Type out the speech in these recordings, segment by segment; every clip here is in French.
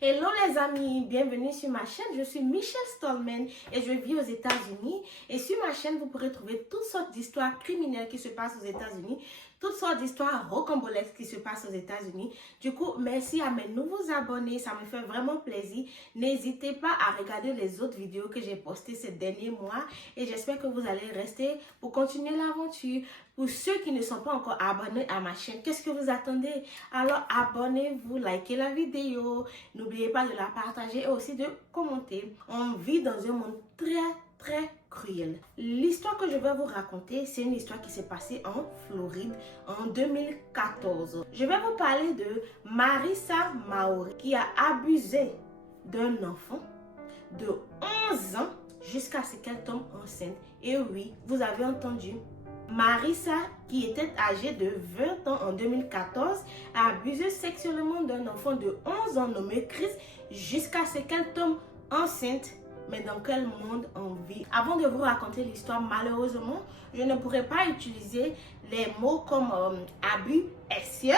Hello les amis, bienvenue sur ma chaîne. Je suis Michelle Stallman et je vis aux États-Unis. Et sur ma chaîne, vous pourrez trouver toutes sortes d'histoires criminelles qui se passent aux États-Unis, toutes sortes d'histoires rocambolesques qui se passent aux États-Unis. Du coup, merci à mes nouveaux abonnés, ça me fait vraiment plaisir. N'hésitez pas à regarder les autres vidéos que j'ai postées ces derniers mois et j'espère que vous allez rester pour continuer l'aventure. Pour ceux qui ne sont pas encore abonnés à ma chaîne, qu'est-ce que vous attendez? Alors abonnez-vous, likez la vidéo, n'oubliez pas de la partager et aussi de commenter. On vit dans un monde très cruel. L'histoire que je vais vous raconter, c'est une histoire qui s'est passée en Floride en 2014. Je vais vous parler de Marissa Maori qui a abusé d'un enfant de 11 ans jusqu'à ce qu'elle tombe enceinte. Et oui, vous avez entendu. Marissa, qui était âgée de 20 ans en 2014, a abusé sexuellement d'un enfant de 11 ans nommé Chris jusqu'à ce qu'elle tombe enceinte. Mais dans quel monde on vit? Avant de vous raconter l'histoire, malheureusement, je ne pourrais pas utiliser les mots comme abus sexuel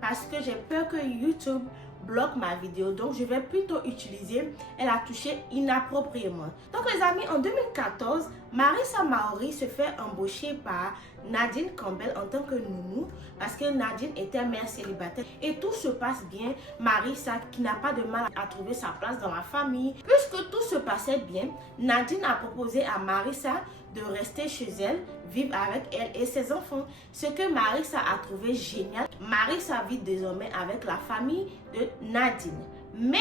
parce que j'ai peur que YouTube bloque ma vidéo. Donc, je vais plutôt utiliser elle a touché inappropriément. Donc, les amis, en 2014, Marissa Maori se fait embaucher par Nadine Campbell en tant que nounou parce que Nadine était mère célibataire et tout se passe bien. Marissa, qui n'a pas de mal à trouver sa place dans la famille. Puisque tout se passait bien, Nadine a proposé à Marissa de rester chez elle, vivre avec elle et ses enfants. Ce que Marissa a trouvé génial. Marissa vit désormais avec la famille de Nadine. Mais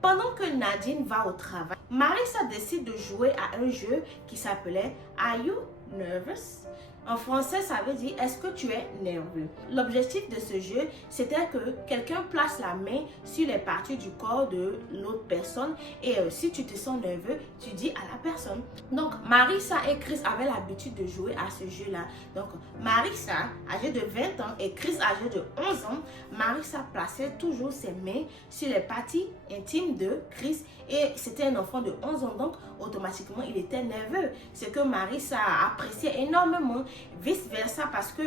pendant que Nadine va au travail, Marissa décide de jouer à un jeu qui s'appelait Are You Nervous? En français, ça veut dire est-ce que tu es nerveux? L'objectif de ce jeu, c'était que quelqu'un place la main sur les parties du corps de l'autre personne et si tu te sens nerveux, tu dis à la personne. Donc, Marissa et Chris avaient l'habitude de jouer à ce jeu-là. Donc, Marissa, âgée de 20 ans et Chris, âgé de 11 ans, Marissa plaçait toujours ses mains sur les parties intimes de Chris et c'était un enfant de 11 ans, donc automatiquement, il était nerveux. Ce que Marissa appréciait énormément. Vice versa parce que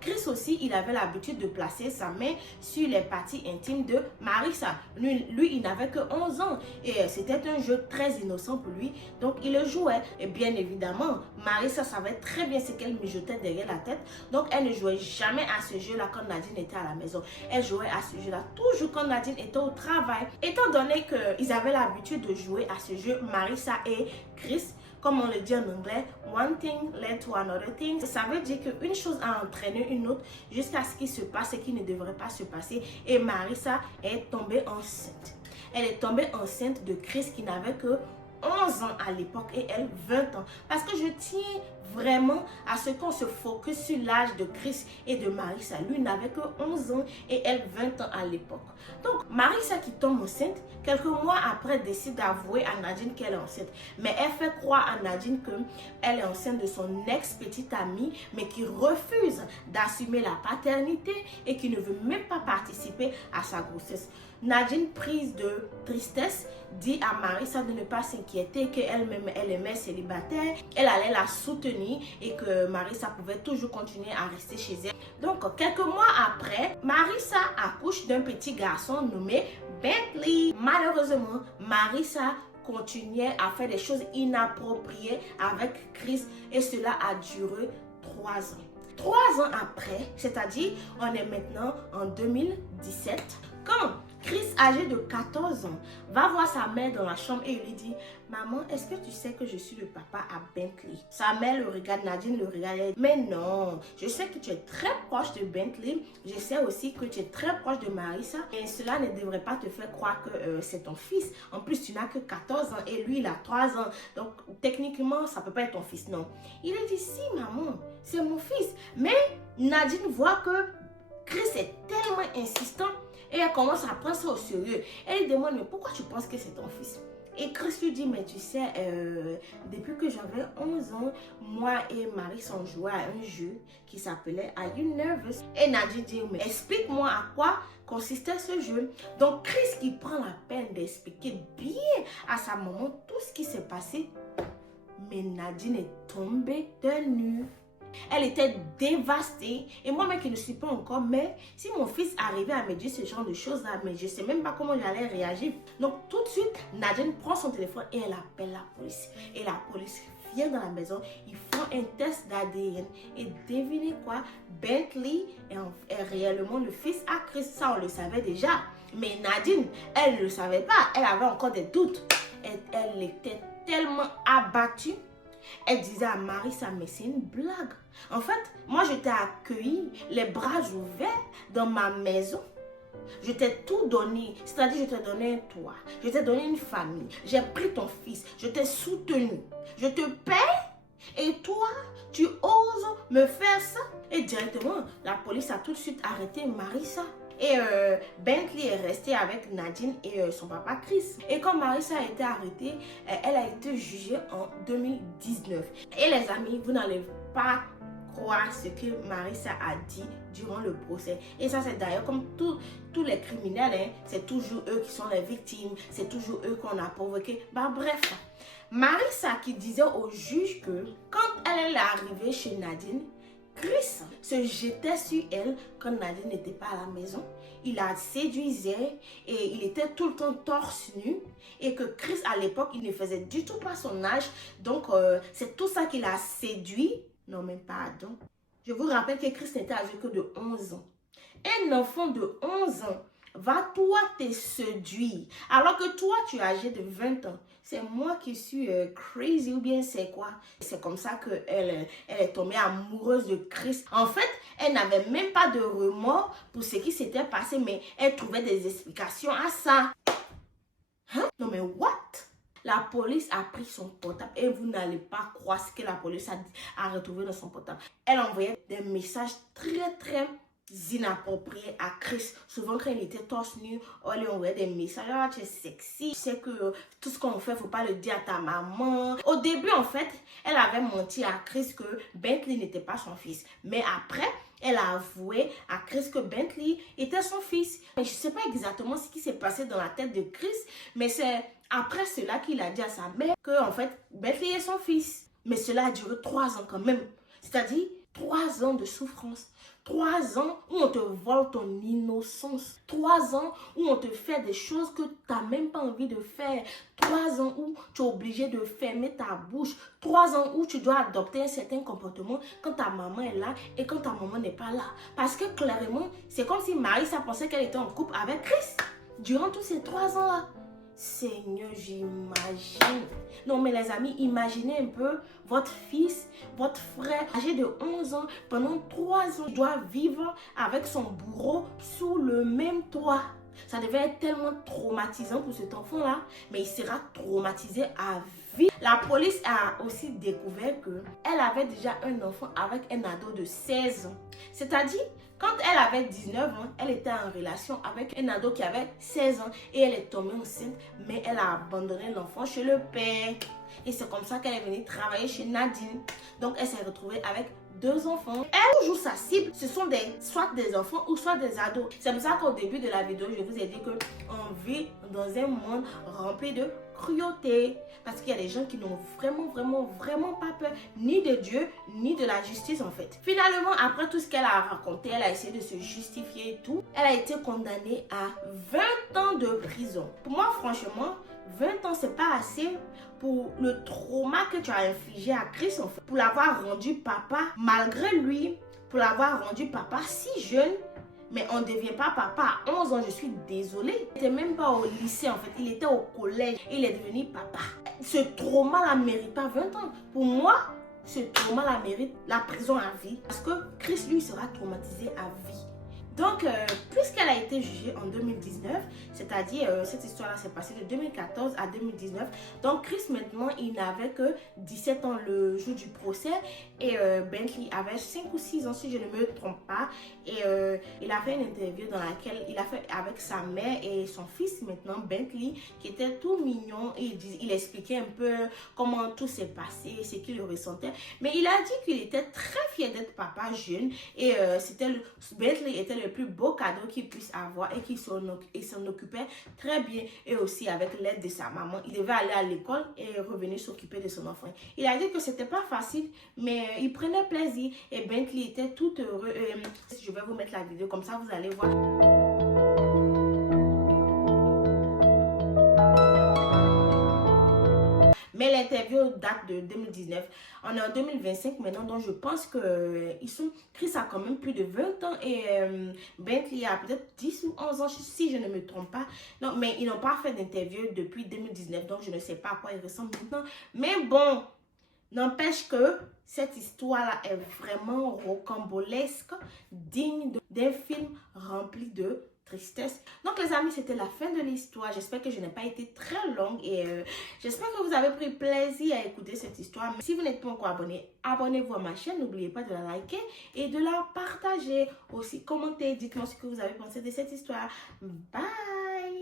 Chris aussi il avait l'habitude de placer sa main sur les parties intimes de Marissa. Lui il n'avait que 11 ans et c'était un jeu très innocent pour lui, donc il le jouait. Et bien évidemment Marissa savait très bien ce qu'elle mijotait derrière la tête, donc elle ne jouait jamais à ce jeu là quand Nadine était à la maison. Elle jouait à ce jeu là toujours quand Nadine était au travail. Étant donné qu'ils avaient l'habitude de jouer à ce jeu, Marissa et Chris, comme on le dit en anglais, one thing led to another thing. Ça veut dire qu'une chose a entraîné une autre jusqu'à ce qu'il se passe ce qui ne devrait pas se passer. Et Marissa est tombée enceinte. Elle est tombée enceinte de Chris qui n'avait que 11 ans à l'époque et elle 20 ans. Parce que je tiens vraiment à ce qu'on se focus sur l'âge de Chris et de Marissa. Lui n'avait que 11 ans et elle 20 ans à l'époque. Donc Marissa qui tombe enceinte, quelques mois après décide d'avouer à Nadine qu'elle est enceinte. Mais elle fait croire à Nadine qu'elle est enceinte de son ex-petite amie mais qui refuse d'assumer la paternité et qui ne veut même pas participer à sa grossesse. Nadine, prise de tristesse, dit à Marissa de ne pas s'inquiéter, qu'elle-même, elle est mère célibataire, elle allait la soutenir et que Marissa pouvait toujours continuer à rester chez elle. Donc, quelques mois après, Marissa accouche d'un petit garçon nommé Bentley. Malheureusement, Marissa continuait à faire des choses inappropriées avec Chris et cela a duré 3 ans. 3 ans après, c'est-à-dire on est maintenant en 2017, quand Chris, âgé de 14 ans, va voir sa mère dans la chambre et il lui dit « Maman, est-ce que tu sais que je suis le papa à Bentley ?» Sa mère le regarde, Nadine le regarde. « Mais non, je sais que tu es très proche de Bentley. Je sais aussi que tu es très proche de Marissa. Et cela ne devrait pas te faire croire que c'est ton fils. En plus, tu n'as que 14 ans et lui, il a 3 ans. Donc, techniquement, ça ne peut pas être ton fils, non. » Il lui dit « Si, maman, c'est mon fils. » Mais Nadine voit que Chris est tellement insistant et elle commence à prendre ça au sérieux. Elle lui demande, mais pourquoi tu penses que c'est ton fils? Et Chris lui dit, mais tu sais, depuis que j'avais 11 ans, moi et Marie on jouait à un jeu qui s'appelait Are You Nervous? Et Nadine dit, mais explique-moi à quoi consistait ce jeu. Donc Chris qui prend la peine d'expliquer bien à sa maman tout ce qui s'est passé. Mais Nadine est tombée de nues. Elle était dévastée. Et moi-même qui ne suis pas encore mère, si mon fils arrivait à me dire ce genre de choses-là, mais je ne sais même pas comment j'allais réagir. Donc tout de suite, Nadine prend son téléphone et elle appelle la police. Et la police vient dans la maison, ils font un test d'ADN. Et devinez quoi? Bentley est réellement le fils à Chris. Ça, on le savait déjà. Mais Nadine, elle ne le savait pas. Elle avait encore des doutes. Elle était tellement abattue. Elle disait à Marissa, mais c'est une blague. En fait, moi, je t'ai accueilli, les bras ouverts dans ma maison. Je t'ai tout donné. C'est-à-dire, je t'ai donné un toit. Je t'ai donné une famille. J'ai pris ton fils. Je t'ai soutenu. Je te paie. Et toi, tu oses me faire ça? Et directement, la police a tout de suite arrêté Marissa. Et Bentley est resté avec Nadine et son papa Chris. Et quand Marissa a été arrêtée, elle a été jugée en 2019. Et les amis, vous n'allez pas croire ce que Marissa a dit durant le procès. Et ça, c'est d'ailleurs comme tous les criminels, hein, c'est toujours eux qui sont les victimes, c'est toujours eux qu'on a provoqué. Bah bref, Marissa qui disait au juge que quand elle est arrivée chez Nadine, Chris se jetait sur elle quand Nadine n'était pas à la maison. Il la séduisait et il était tout le temps torse nu. Et que Chris, à l'époque, il ne faisait du tout pas son âge. Donc, c'est tout ça qui l'a séduit. Non, mais pardon. Je vous rappelle que Chris n'était âgé que de 11 ans. Un enfant de 11 ans va toi te séduire. Alors que toi, tu es âgé de 20 ans. C'est moi qui suis crazy ou bien c'est quoi? C'est comme ça qu'elle est tombée amoureuse de Chris. En fait, elle n'avait même pas de remords pour ce qui s'était passé, mais elle trouvait des explications à ça. Hein? Non mais what? La police a pris son portable et vous n'allez pas croire ce que la police a retrouvé dans son portable. Elle envoyait des messages très inapproprié à Chris. Souvent quand il était torse nu, on lui envoyait des messages. Ah, tu es sexy, tu sais que tout ce qu'on fait, faut pas le dire à ta maman. Au début, en fait, elle avait menti à Chris que Bentley n'était pas son fils. Mais après, elle a avoué à Chris que Bentley était son fils. Mais je sais pas exactement ce qui s'est passé dans la tête de Chris, mais c'est après cela qu'il a dit à sa mère que en fait, Bentley est son fils. Mais cela a duré 3 ans quand même. C'est-à-dire 3 ans de souffrance. 3 ans où on te vole ton innocence. 3 ans où on te fait des choses que tu n'as même pas envie de faire. 3 ans où tu es obligé de fermer ta bouche. 3 ans où tu dois adopter un certain comportement quand ta maman est là et quand ta maman n'est pas là. Parce que clairement, c'est comme si Marissa pensait qu'elle était en couple avec Chris. Durant tous ces 3 ans-là. Seigneur, j'imagine. Non, mais les amis, imaginez un peu votre fils, votre frère, âgé de 11 ans, pendant 3 ans, doit vivre avec son bourreau sous le même toit. Ça devait être tellement traumatisant pour cet enfant-là, mais il sera traumatisé à vie. La police a aussi découvert qu'elle avait déjà un enfant avec un ado de 16 ans. C'est-à-dire, quand elle avait 19 ans, elle était en relation avec un ado qui avait 16 ans et elle est tombée enceinte, mais elle a abandonné l'enfant chez le père. Et c'est comme ça qu'elle est venue travailler chez Nadine. Donc, elle s'est retrouvée avec 2 enfants. Elle, toujours sa cible, ce sont soit des enfants ou soit des ados. C'est pour ça qu'au début de la vidéo, je vous ai dit qu'on vit dans un monde rempli de cruauté. Parce qu'il y a des gens qui n'ont vraiment pas peur ni de Dieu, ni de la justice en fait. Finalement, après tout ce qu'elle a raconté, elle a essayé de se justifier et tout. Elle a été condamnée à 20 ans de prison. Pour moi, franchement, 20 ans, c'est pas assez pour le trauma que tu as infligé à Chris en fait. Pour l'avoir rendu papa, malgré lui, pour l'avoir rendu papa si jeune. Mais on ne devient pas papa à 11 ans, je suis désolée. Il n'était même pas au lycée en fait, il était au collège. Il est devenu papa. Ce trauma-là ne mérite pas 20 ans. Pour moi, ce trauma-là mérite la prison à vie. Parce que Chris, lui, sera traumatisé à vie. Donc, puisqu'elle a été jugée en 2019, c'est-à-dire cette histoire-là s'est passée de 2014 à 2019. Donc, Chris, maintenant, il n'avait que 17 ans le jour du procès. Et Bentley avait 5 ou 6 ans, si je ne me trompe pas. Et il a fait une interview dans laquelle il a fait avec sa mère et son fils, maintenant, Bentley, qui était tout mignon. Et il expliquait un peu comment tout s'est passé, ce qu'il ressentait. Mais il a dit qu'il était très fier d'être papa jeune. Et Bentley était le le plus beau cadeau qu'il puisse avoir et qu'il s'en occupait très bien et aussi avec l'aide de sa maman. Il devait aller à l'école et revenir s'occuper de son enfant. Il a dit que c'était pas facile, mais il prenait plaisir et Bentley était tout heureux. Je vais vous mettre la vidéo comme ça, vous allez voir. Mais l'interview date de 2019. On est en 2025 maintenant, donc je pense que Chris a quand même plus de 20 ans et Bentley a peut-être 10 ou 11 ans, si je ne me trompe pas. Donc, mais ils n'ont pas fait d'interview depuis 2019, donc je ne sais pas à quoi ils ressemblent maintenant. Mais bon, n'empêche que cette histoire-là est vraiment rocambolesque, digne d'un film rempli de tristesse. Donc les amis, c'était la fin de l'histoire. J'espère que je n'ai pas été très longue et j'espère que vous avez pris plaisir à écouter cette histoire. Si vous n'êtes pas encore abonné, abonnez-vous à ma chaîne. N'oubliez pas de la liker et de la partager. Aussi, commentez, dites-moi ce que vous avez pensé de cette histoire. Bye!